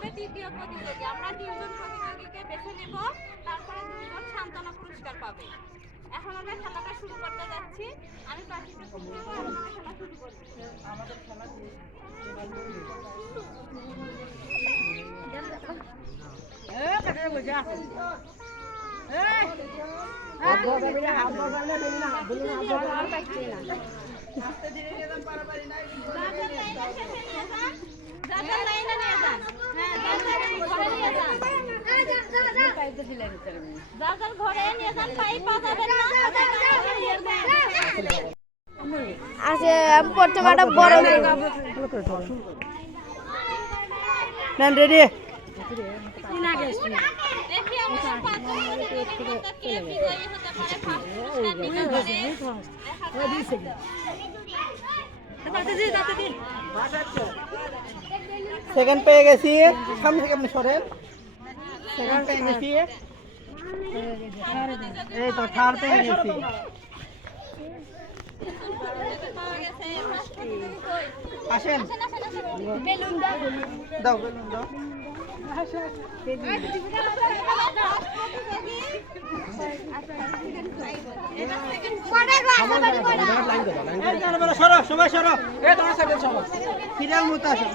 হবে তৃতীয় প্রতিযোগী। আমরা 3 জন প্রতিযোগীকে বেছে নেব, তারপরে 2 জন সান্ত্বনা পুরস্কার পাবে। এখন আমরা খেলাটা শুরু করতে যাচ্ছি। আমি প্রার্থীকে ফোন দেব আর আমরা খেলা শুরু করব। আমাদের খেলা দিয়ে কাটে বসে আছে। আব্বা বাবা না আব্বা বাবা না দেবি না বলি না আব্বা আর পাইছে না। আস্তে ধীরে নিয়ে যান পারাপারি নাই। যাদের লাইনে নিয়ে যান। হ্যাঁ যাদের ঘরে নিয়ে যান। পাইতে দিলেন যাদের ঘরে নিয়ে যান পাই পাবেন না। আছে প্রথমটা বড় নেন রেডি না গেছি দেখি আমাদের পাঁচজন প্রতিযোগীর কে বিজয়ী হতে পারে ফার্স্ট পুরস্কার নিতে পারে। ওই দিছে সেকেন্ড পেয়ে গেছি সামনে থেকে আপনি সরেন সেকেন্ড পেয়ে গেছি এই তো থার্ড পেয়ে গেছি আসেন বেলুন দাও বেলুন দাও সবাই সরো ফিরাল মতো আসো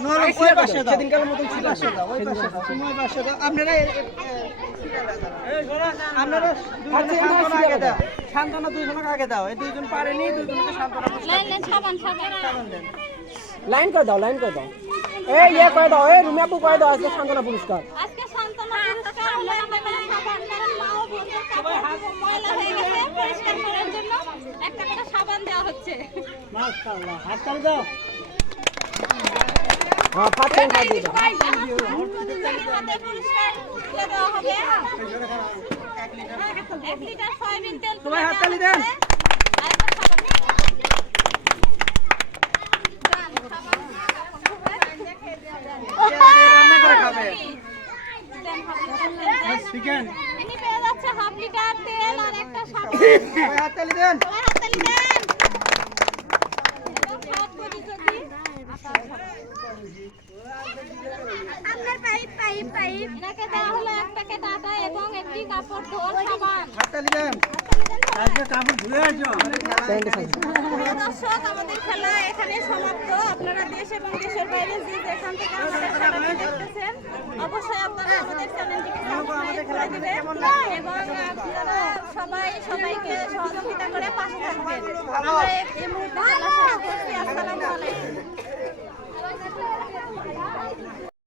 ওই পাশে দাও সেদিনকার মতো ছিল ওই পাশে দাও ওই পাশে দাও আপনারা আপনারা সান্ত্বনা আগে দাও সান্ত্বনা দুইজনকে আগে দাও এই দুইজন পারেনি দুইজনকে সান্ত্বনা লাইন সাবান সাবান দেন লাইন করে দাও এই ইয়ে করে দাও এই রুমে আপু করে দাও আজকে সান্ত্বনা পুরস্কার আজকে সান্ত্বনা পুরস্কার আমরা আপনাদের সাবান কারণ মা ও বোনদের কাপড় ময়লা হয়ে গেছে পরিষ্কার করার জন্য একটা করে সাবান দেওয়া হচ্ছে। মাশাআল্লাহ হাত তালি দাও হ্যাঁ ফাটেন খাই দিও হাতে পুরস্কার দিয়ে দেওয়া হবে 1 লিটার সয়াবিন তেল। সবাই হাত তালি দেন আরেকটা সাবান রান্না করে খাবে চিকেন ইনি পেয়ে যাচ্ছে হাফ লিটার তেল আর একটা সাবান। সবাই হাত তালি দেন সবাই হাততালি দেন। সব প্রতিযোগী আপনার পাইপ এনাকে দেওয়া হলো 1 প্যাকেট আটা এবং একটি কাপড় ধোয়ার সাবান। হাত তালি দেন আজকে কাপড় ধুয়ে আসো প্রিয় দর্শক আমাদের খেলা এখানে সমাপ্ত। আপনারা দেশ এবং দেশের বাইরে যে যেখান থেকে আমাদের খেলাটি দেখতেছেন অবশ্যই আপনারা আমাদের চ্যানেলটিকে সাবস্ক্রাইব করে দিবেন এবং আপনারা সবাইকে সহযোগিতা করে পাশে থাকবেন। আমরা এই মুহূর্তে খেলা শেষ করছি। আসসালামু আলাইকুম।